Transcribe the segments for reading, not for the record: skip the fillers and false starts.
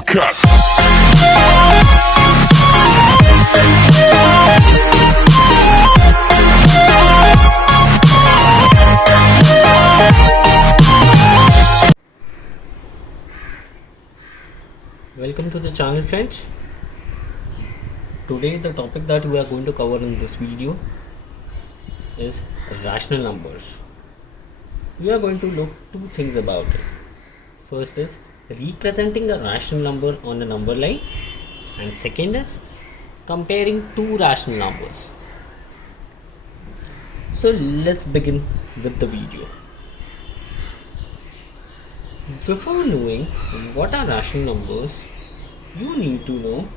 uppercut. Welcome to the channel, friends. Today the topic that we are going to cover in this video is rational numbers. We are going to look two things about it. First is representing a rational number on a number line, and second is comparing two rational numbers. So let's begin with the video. Before knowing what are rational numbers, you need to know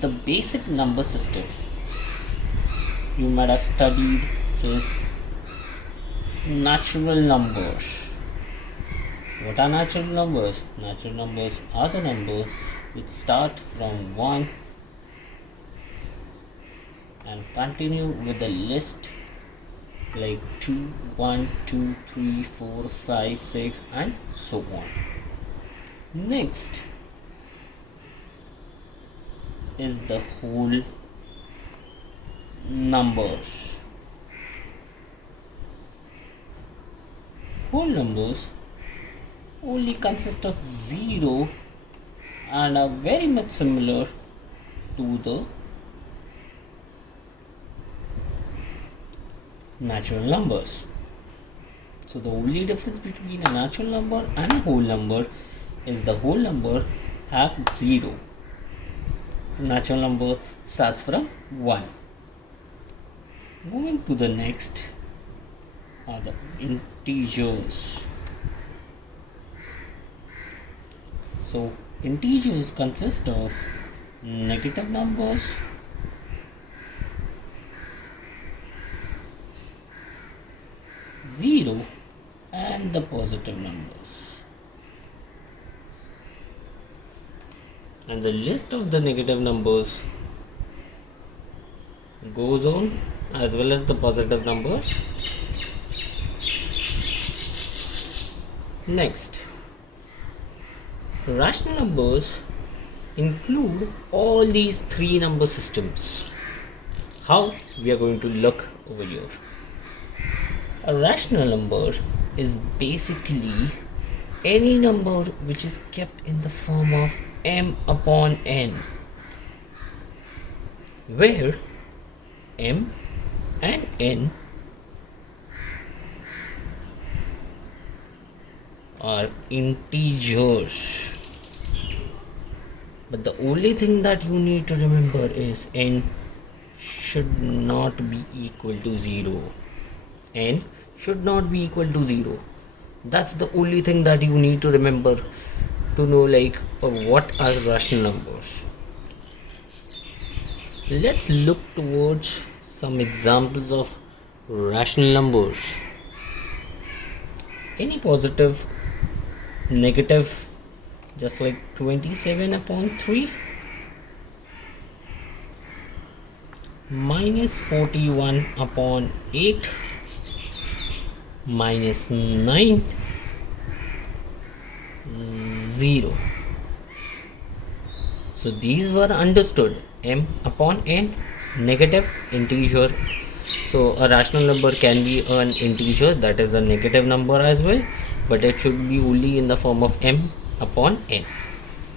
the basic number system. You might have studied is natural numbers. What are natural numbers? Natural numbers are the numbers which start from 1 and continue with the list like 2, 1, 2, 3, 4, 5, 6 and so on. Next is the whole numbers. Whole numbers only consist of 0 and are very much similar to the natural numbers. So the only difference between a natural number and a whole number is the whole number have 0. Natural number starts from 1. Moving to the next are the integers. So integers consist of negative numbers, zero and the positive numbers. And the list of the negative numbers goes on as well as the positive numbers. Next, rational numbers include all these three number systems. How? We are going to look over here. A rational number is basically any number which is kept in the form of m upon n, where m and n are integers. But the only thing that you need to remember is n should not be equal to 0. N should not be equal to 0. That's the only thing that you need to remember to know what are rational numbers. Let's look towards some examples of rational numbers. Any positive, negative, just like 27 upon 3, minus 41 upon 8, minus 9, 0. So these were understood. M upon n, negative, integer. So a rational number can be an integer, that is a negative number as well, but it should be only in the form of m upon n.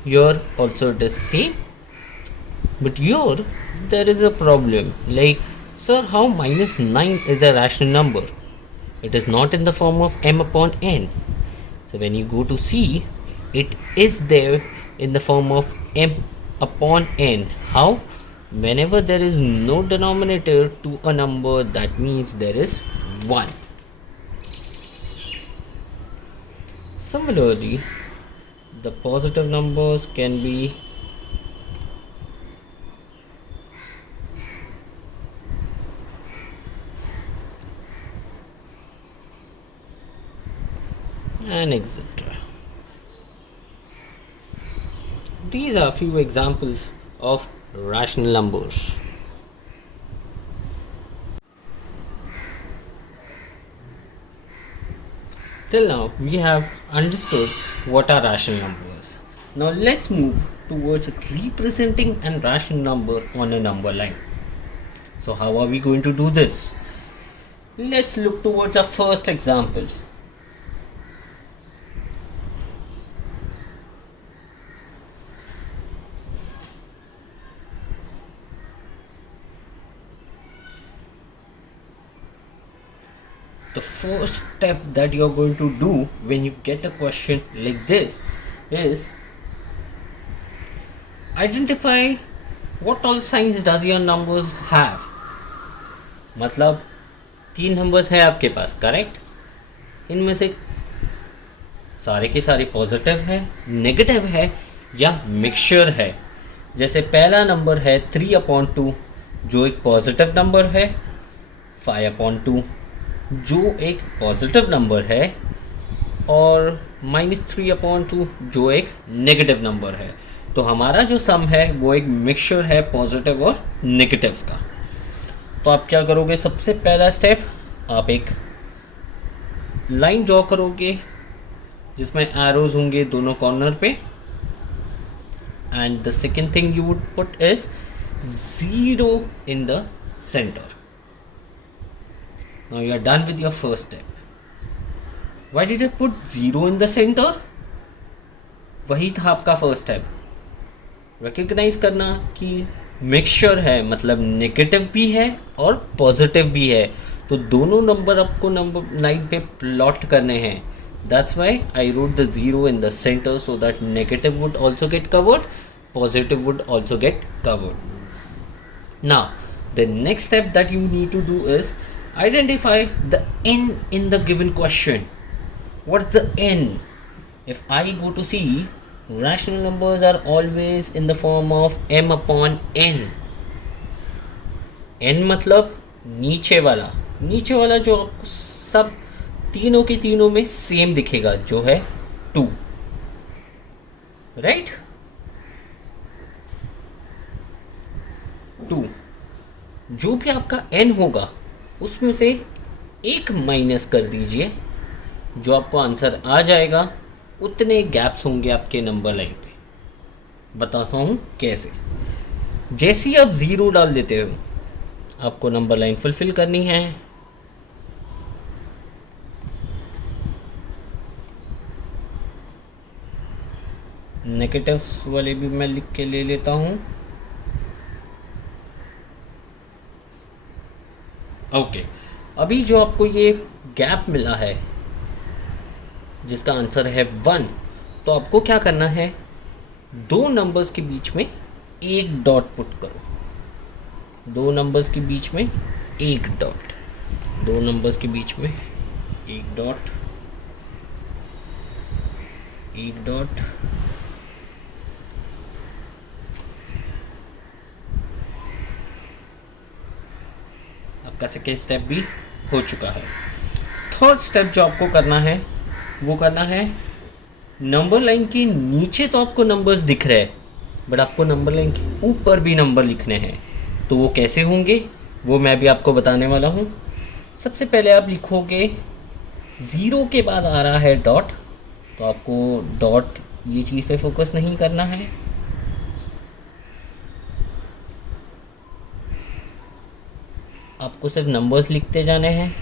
Here also it is same, but here there is a problem. Sir, how minus 9 is a rational number? It is not in the form of m upon n. So when you go to see, it is there in the form of m upon n. How? Whenever there is no denominator to a number, that means there is 1. Similarly, the positive numbers can be and etc. These are few examples of rational numbers. Till now, we have understood what are rational numbers. Now, let's move towards representing a rational number on a number line. So, how are we going to do this? Let's look towards our first example. The first step that you're going to do when you get a question like this is identify what all signs does your numbers have. मतलब 3 numbers है आपके पास, correct? इनमें से सारे के सारे positive है, negative है या मिक्सचर है. जैसे पहला नंबर है 3/2 जो एक पॉजिटिव नंबर है, 5/2 जो एक पॉजिटिव नंबर है और -3/2 जो एक नेगेटिव नंबर है. तो हमारा जो सम है वो एक मिक्सचर है पॉजिटिव और नेगेटिव्स का. तो आप क्या करोगे? सबसे पहला स्टेप, आप एक लाइन ड्रॉ करोगे जिसमें एरोज होंगे दोनों कॉर्नर पे. And the second thing you would put is 0 in the center. Now you are done with your first step. Why did I put 0 in the center? वही था आपका फर्स्ट स्टेप. रिकग्नाइज करना कि mixture है, मतलब negative भी है और पॉजिटिव भी है. तो दोनों नंबर आपको नंबर लाइन पे प्लॉट करने हैं. That's why I wrote the 0 in the center so that negative would also get covered, positive would also get covered. Now the next step that you need to do is identify the n in the given question. What's the n? If I go to see, rational numbers are always in the form of m/n. n मतलब नीचे वाला जो आपको सब तीनों के तीनों में सेम दिखेगा, जो है 2, राइट? 2 जो भी आपका n होगा उसमें से एक माइनस कर दीजिए, जो आपको आंसर आ जाएगा. उतने गैप्स होंगे आपके नंबर लाइन पे. बताता हूँ कैसे. जैसे ही आप 0 डाल देते हो, आपको नंबर लाइन फुलफिल करनी है. नेगेटिव्स वाले भी मैं लिख के ले लेता हूँ. ओके, अभी जो आपको ये गैप मिला है जिसका आंसर है 1, तो आपको क्या करना है? 2 नंबर्स के बीच में एक डॉट पुट करो. 2 नंबर्स के बीच में एक डॉट, 2 नंबर्स के बीच में एक डॉट, एक डॉट. आपका सेकेंड स्टेप भी हो चुका है. थर्ड स्टेप जो आपको करना है वो करना है, नंबर लाइन के नीचे तो आपको नंबर्स दिख रहे हैं, बट आपको नंबर लाइन के ऊपर भी नंबर लिखने हैं. तो वो कैसे होंगे वो मैं भी आपको बताने वाला हूँ. सबसे पहले आप लिखोगे 0 के बाद आ रहा है डॉट, तो आपको डॉट ये चीज़ पे फोकस नहीं करना है. आपको सिर्फ नंबर्स लिखते जाने हैं.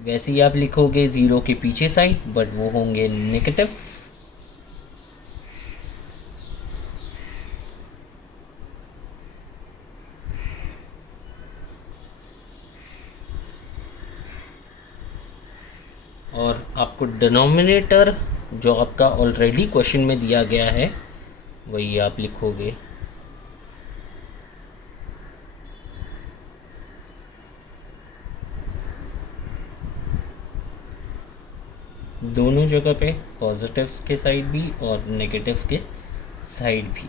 वैसे ही आप लिखोगे 0 के पीछे साइड, बट वो होंगे नेगेटिव. और आपको डिनोमिनेटर जो आपका ऑलरेडी क्वेश्चन में दिया गया है वही आप लिखोगे. दोनों जगह पे, पॉजिटिव्स के साइड भी और नेगेटिव्स के साइड भी.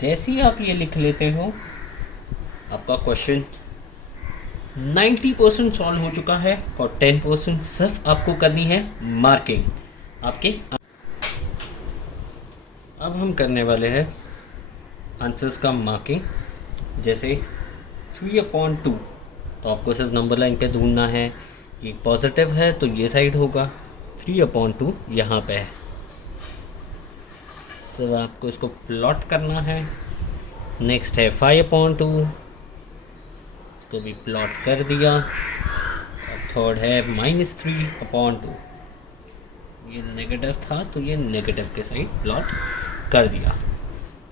जैसे ही आप ये लिख लेते हो, आपका क्वेश्चन 90% सॉल्व हो चुका है और 10% सिर्फ आपको करनी है मार्किंग आपके. अब हम करने वाले हैं आंसर्स का मार्किंग. जैसे 3/2 तो आपको सिर्फ नंबर लाइन पे ढूंढना है। ये पॉजिटिव है तो ये साइड होगा, 3/2 यहाँ पे है। सिर्फ आपको इसको प्लॉट करना है। नेक्स्ट है 5/2, तो भी प्लॉट कर दिया। और थर्ड है -3/2, ये नेगेटिव था तो ये नेगेटिव के साइड प्लॉट कर दिया।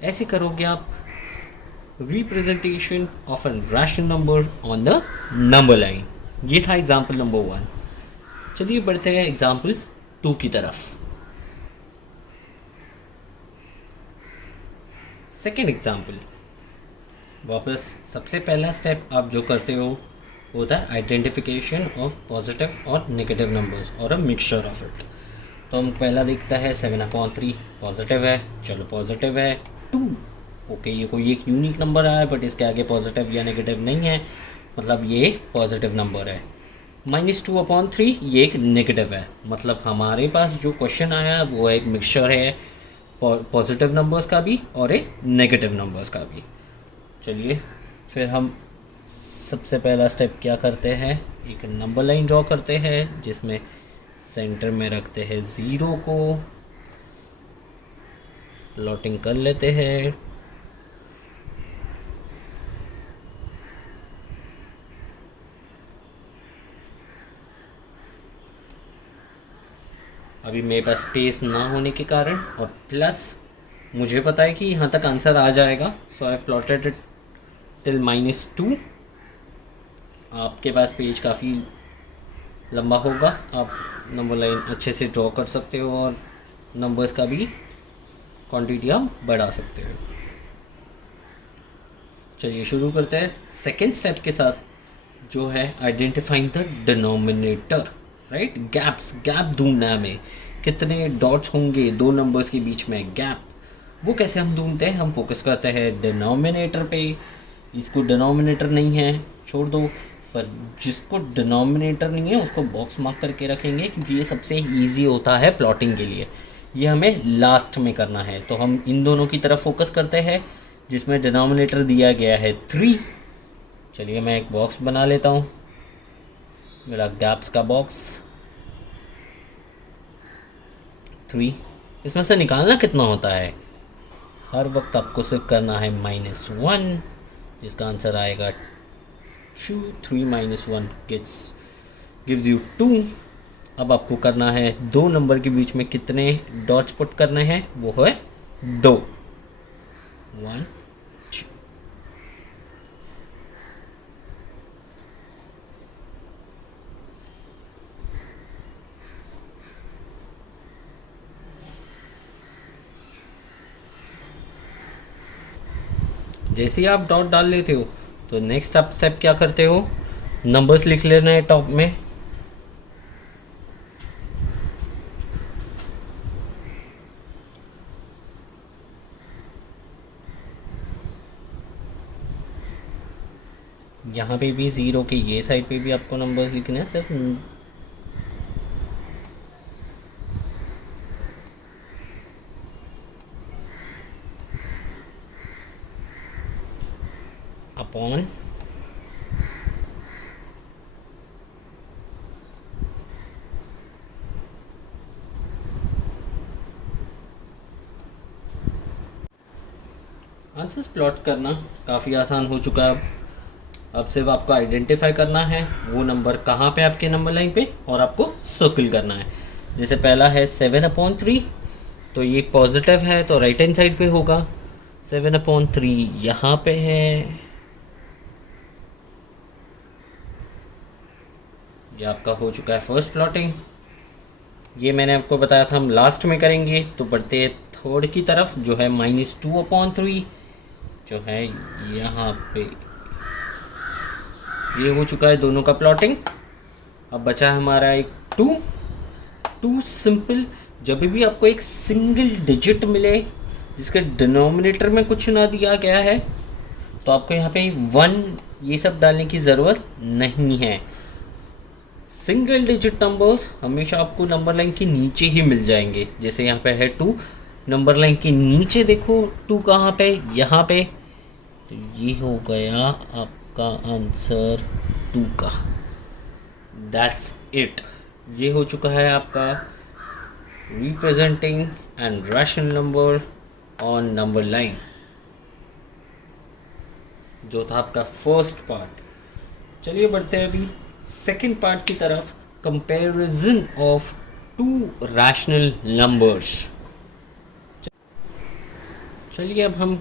ऐसे करोगे आप representation of an rational number on the number line. ये था एग्जाम्पल नंबर 1। चलिए बढ़ते हैं एग्जाम्पल 2 की तरफ। सेकेंड एग्जाम्पल, वापस सबसे पहला स्टेप आप जो करते हो वो होता है आइडेंटिफिकेशन ऑफ पॉजिटिव और नेगेटिव नंबर्स और अ मिक्सचर ऑफ इट। तो हम पहला देखता है 7/3 पॉजिटिव है, चलो पॉजिटिव है। 2 ओके, ये कोई एक यूनिक नंबर आया बट इसके आगे पॉजिटिव या नेगेटिव नहीं है, मतलब ये पॉजिटिव नंबर है। -2/3 ये एक नेगेटिव है, मतलब हमारे पास जो क्वेश्चन आया वो एक मिक्सचर है पॉजिटिव नंबर्स का भी और एक नेगेटिव नंबर्स का भी। चलिए फिर हम सबसे पहला स्टेप क्या करते हैं, एक नंबर लाइन ड्रॉ करते हैं जिसमें सेंटर में रखते हैं 0 को, प्लॉटिंग कर लेते हैं। अभी मेरे पास स्पेस ना होने के कारण और प्लस मुझे पता है कि यहाँ तक आंसर आ जाएगा, सो आई प्लॉटेड इट टिल -2। आपके पास पेज काफ़ी लंबा होगा, आप नंबर लाइन अच्छे से ड्रॉ कर सकते हो और नंबर्स का भी क्वांटिटी आप बढ़ा सकते हो। चलिए शुरू करते हैं सेकेंड स्टेप के साथ, जो है identifying the denominator. Right, gap ढूंढना है हमें, कितने डॉट्स होंगे दो नंबर्स के बीच में, गैप। वो कैसे हम ढूंढते हैं, हम फोकस करते हैं डिनोमिनेटर पे। इसको डिनोमिनेटर नहीं है छोड़ दो, पर जिसको डिनोमिनेटर नहीं है उसको बॉक्स मार्क करके रखेंगे क्योंकि ये सबसे इजी होता है प्लॉटिंग के लिए। ये हमें लास्ट में करना है, तो हम इन दोनों की तरफ फोकस करते हैं जिसमें डिनोमिनेटर दिया गया है 3। चलिए मैं एक बॉक्स बना लेता हूँ, मेरा गैप्स का बॉक्स 3। इसमें से निकालना कितना होता है, हर वक्त आपको सिर्फ करना है -1, जिसका आंसर आएगा 2। 3 - 1 gives you 2। अब आपको करना है दो नंबर के बीच में कितने डॉट्स पुट करने हैं, वो है 2। 1 2। जैसे ही आप डॉट डाल लेते हो तो नेक्स्ट आप स्टेप क्या करते हो, नंबर्स लिख लेना है टॉप में। यहाँ पे भी 0 के ये साइड पे भी आपको नंबर्स लिखने हैं सिर्फ। अपॉन आंसर्स प्लॉट करना काफ़ी आसान हो चुका है। अब सिर्फ आपको आइडेंटिफाई करना है वो नंबर कहाँ पे आपके नंबर लाइन पे, और आपको सर्किल करना है। जैसे पहला है 7/3, तो ये पॉजिटिव है तो राइट हैंड साइड पे होगा। 7/3 यहाँ पे है, ये आपका हो चुका है फर्स्ट प्लॉटिंग। ये मैंने आपको बताया था हम लास्ट में करेंगे, तो बढ़ते हैं थर्ड की तरफ जो है -2/3, जो है यहाँ पे। ये हो चुका है दोनों का प्लॉटिंग। अब बचा हमारा एक 2 सिंपल। जब भी आपको एक सिंगल डिजिट मिले जिसके डिनोमिनेटर में कुछ ना दिया गया है, तो आपको यहाँ पे 1 ये सब डालने की ज़रूरत नहीं है। सिंगल डिजिट नंबर्स हमेशा आपको नंबर लाइन के नीचे ही मिल जाएंगे। जैसे यहाँ पे है 2, नंबर लाइन के नीचे देखो 2 कहाँ पे, यहाँ पे। तो ये हो गया आपका आंसर 2 का। That's it. ये हो चुका है आपका representing and rational number on number line, जो था आपका फर्स्ट पार्ट। चलिए बढ़ते हैं अभी सेकंड पार्ट की तरफ, comparison of two rational numbers. चलिए अब हम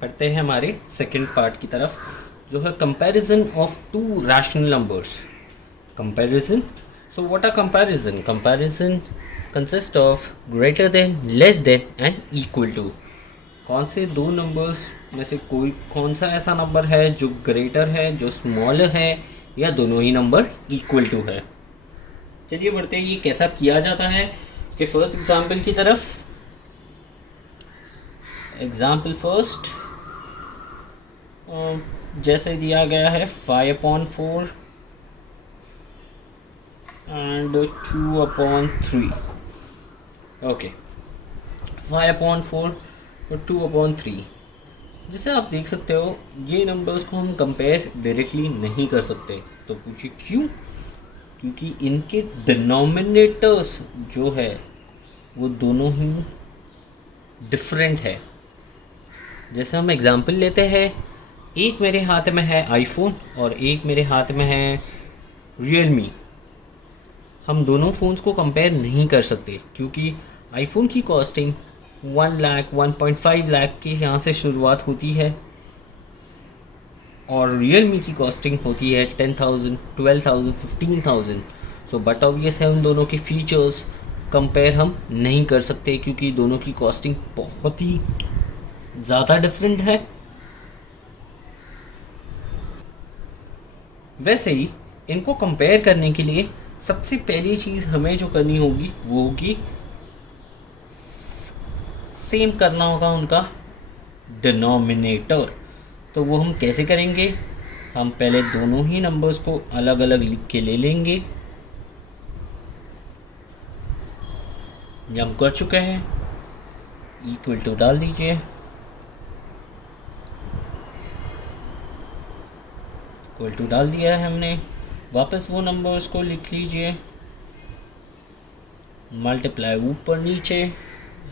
बढ़ते हैं हमारे सेकंड पार्ट की तरफ, जो है comparison of two rational numbers. Comparison, so what are comparison? Comparison consist of greater than, less than and equal to. कौन से दो नंबर्स में से कौन सा ऐसा नंबर है जो ग्रेटर है, जो स्मॉलर है, या दोनों ही नंबर इक्वल टू है। चलिए बढ़ते हैं ये कैसा किया जाता है कि फर्स्ट एग्जांपल की तरफ। एग्जांपल फर्स्ट, जैसे दिया गया है 5/4 एंड 2/3। ओके, 5/4 और 2/3। जैसे आप देख सकते हो ये नंबर्स को हम कंपेयर डायरेक्टली नहीं कर सकते। तो पूछिए क्यों? क्योंकि इनके डिनोमिनेटर्स जो है वो दोनों ही डिफरेंट है। जैसे हम एग्जांपल लेते हैं, एक मेरे हाथ में है आईफोन और एक मेरे हाथ में है रियलमी। हम दोनों फ़ोन्स को कंपेयर नहीं कर सकते क्योंकि आईफोन की कॉस्टिंग 1 लाख 1.5 लाख के यहाँ से शुरुआत होती है और रियलमी की कॉस्टिंग होती है 10,000, 12,000, 15,000। सो बट ऑब्वियस है उन दोनों के फीचर्स कंपेयर हम नहीं कर सकते क्योंकि दोनों की कॉस्टिंग बहुत ही ज़्यादा डिफरेंट है। वैसे ही इनको कंपेयर करने के लिए सबसे पहली चीज़ हमें जो करनी होगी वो होगी सेम करना होगा उनका डिनोमिनेटर। तो वो हम कैसे करेंगे? हम पहले दोनों ही नंबर्स को अलग अलग लिख के ले लेंगे। हम कर चुके हैं, इक्वल टू डाल दीजिए, इक्वल टू डाल दिया है हमने। वापस वो नंबर्स को लिख लीजिए, मल्टीप्लाई ऊपर नीचे,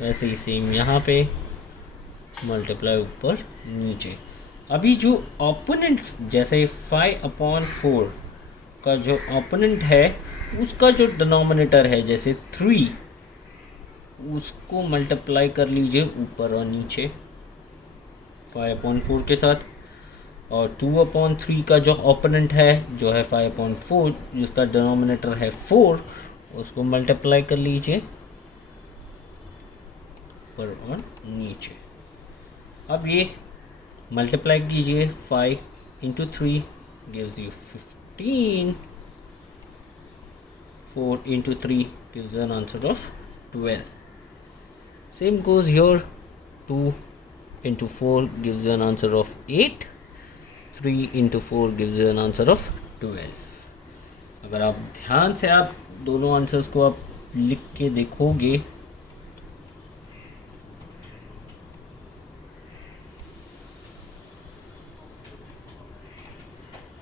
वैसे ही सेम यहाँ पे मल्टीप्लाई ऊपर नीचे। अभी जो ओपोनेंट्स, जैसे 5/4 का जो ओपोनेंट है उसका जो डिनोमिनेटर है जैसे 3, उसको मल्टीप्लाई कर लीजिए ऊपर और नीचे 5/4 के साथ। और 2/3 का जो ओपोनेंट है जो है 5/4, जिसका डिनोमिनेटर है 4, उसको मल्टीप्लाई कर लीजिए ऊपर और नीचे। अब ये मल्टीप्लाई कीजिए, 5 × 3 gives you 15, 4 × 3 gives an answer of 12. Same goes here, 2 × 4 gives you an answer of 8, 3 × 4 gives you an answer of 12. अगर आप ध्यान से आप दोनों आंसर्स को आप लिख के देखोगे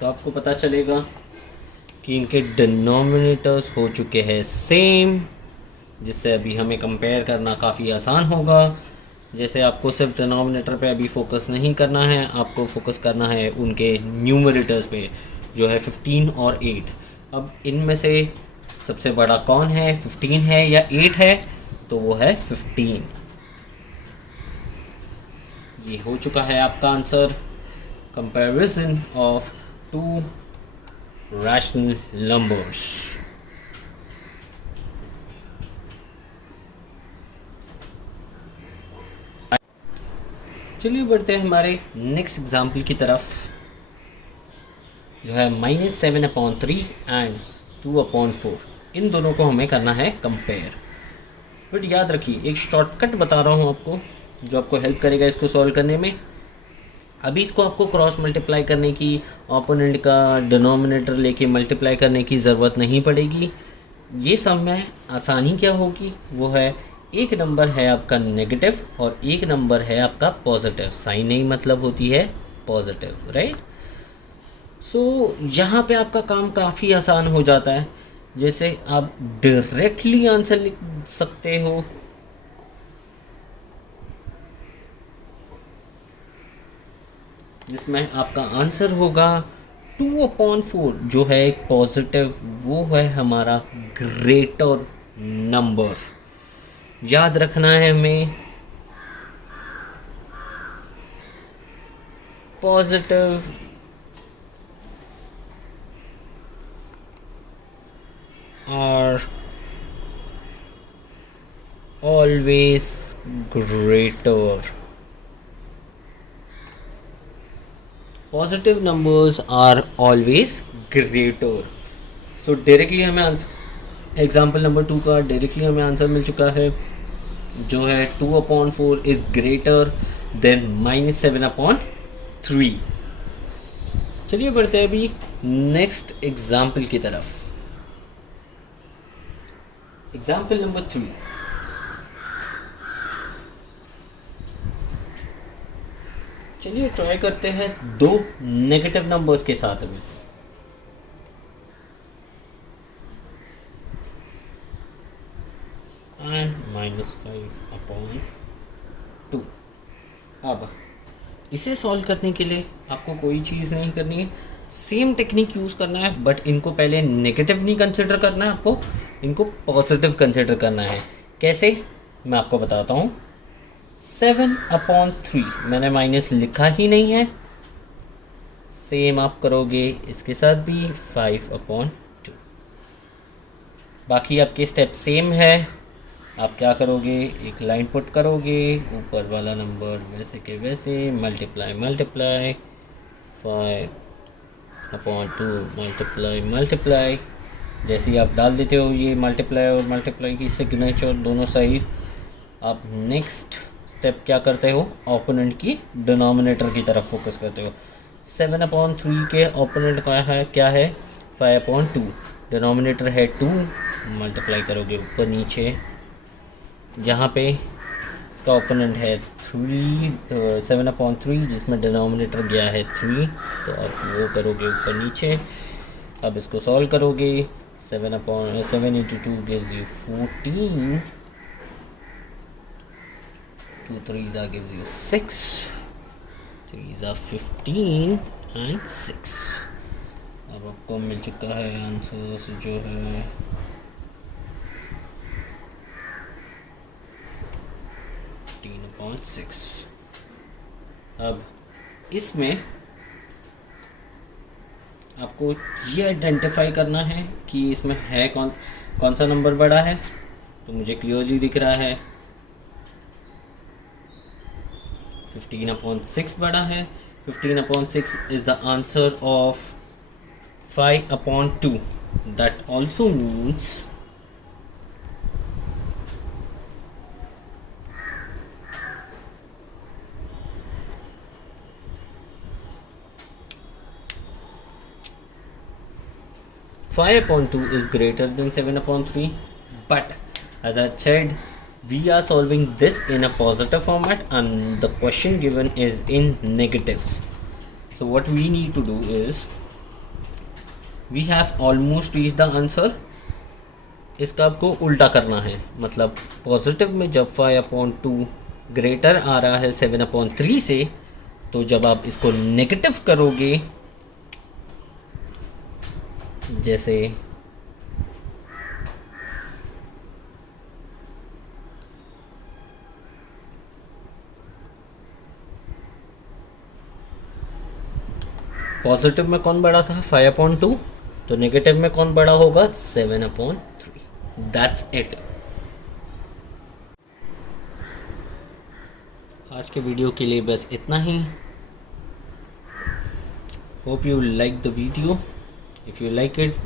तो आपको पता चलेगा कि इनके डिनोमिनेटर्स हो चुके हैं सेम, जिससे अभी हमें कंपेयर करना काफ़ी आसान होगा। जैसे आपको सिर्फ डिनोमिनेटर पे अभी फोकस नहीं करना है, आपको फोकस करना है उनके न्यूमरेटर्स पे जो है 15 और 8। अब इनमें से सबसे बड़ा कौन है, 15 है या 8 है? तो वो है 15। ये हो चुका है आपका answer, comparison of two rational numbers. चलिए बढ़ते हैं हमारे नेक्स्ट एग्जाम्पल की तरफ, जो है -7/3 एंड 2/4। इन दोनों को हमें करना है कंपेयर। बट याद रखिए, एक शॉर्टकट बता रहा हूँ आपको जो आपको हेल्प करेगा इसको सॉल्व करने में। अभी इसको आपको क्रॉस मल्टीप्लाई करने की, ओपोनेंट का डिनोमिनेटर लेके मल्टीप्लाई करने की ज़रूरत नहीं पड़ेगी। ये सब में आसानी क्या होगी, वो है एक नंबर है आपका नेगेटिव और एक नंबर है आपका पॉजिटिव। साइन नहीं मतलब होती है पॉजिटिव, राइट? सो यहाँ पे आपका काम काफ़ी आसान हो जाता है। जैसे आप डायरेक्टली आंसर लिख सकते हो, जिसमें आपका आंसर होगा 2/4 जो है एक पॉजिटिव, वो है हमारा ग्रेटर नंबर। याद रखना है हमें, positive are always greater. Positive numbers are always greater. So directly हमें आंसर, एग्जाम्पल नंबर 2 का डायरेक्टली हमें आंसर मिल चुका है, जो है 2/4 इज ग्रेटर देन -7/3। चलिए बढ़ते हैं अभी नेक्स्ट एग्जाम्पल की तरफ। एग्जाम्पल नंबर 3, चलिए ट्राई करते हैं दो नेगेटिव नंबर्स के साथ में। एंड -5/2। अब इसे सॉल्व करने के लिए आपको कोई चीज़ नहीं करनी है, सेम टेक्निक यूज़ करना है, बट इनको पहले नेगेटिव नहीं कंसिडर करना है, आपको इनको पॉजिटिव कंसिडर करना है। कैसे, मैं आपको बताता हूँ। 7/3 मैंने माइनस लिखा ही नहीं है, सेम आप करोगे इसके साथ भी 5/2। बाकी आपके स्टेप सेम है। आप क्या करोगे, एक लाइन पुट करोगे, ऊपर वाला नंबर वैसे के वैसे मल्टीप्लाई 5/2 मल्टीप्लाई। जैसे ही आप डाल देते हो ये मल्टीप्लाई और मल्टीप्लाई की सिग्नेचर दोनों साइड, आप नेक्स्ट स्टेप क्या करते हो, ओपोनेंट की डिनोमिनेटर की तरफ फोकस करते हो। 7/3 के ओपोनेंट क्या है 5/2, डिनोमिनेटर है 2, मल्टीप्लाई करोगे ऊपर नीचे, यहाँ पे इसका ओपोनेंट है 7/3 जिसमें डिनोमिनेटर गया है 3, तो आप वो करोगे ऊपर नीचे। अब इसको सॉल्व करोगे, 7 × 2 gives you 14, 2 3s gives you 6, 3s 15 and 6। अब आपको मिल चुका है आंसर जो है 15/6। अब इसमें आपको ये आइडेंटिफाई करना है कि इसमें है कौन सा नंबर बड़ा है। तो मुझे क्लियरली दिख रहा है 15/6 बड़ा है। 15/6 is the answer of 5/2। That also means 5/2 is greater than 7/3, but as I said, we are solving this in a positive format and the question given is in negatives. So what we need to do is, we have almost reached the answer। इसका आपको उल्टा करना है, मतलब positive में जब 5/2 greater आ रहा है 7/3 से, तो जब आप इसको नेगेटिव करोगे, जैसे पॉजिटिव में कौन बड़ा था 5/2, तो नेगेटिव में कौन बड़ा होगा 7/3। That's it. आज के वीडियो के लिए बस इतना ही। Hope you like the video. If you like it,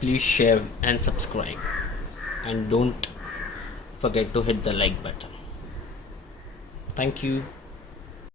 please share and subscribe, and don't forget to hit the like button. Thank you.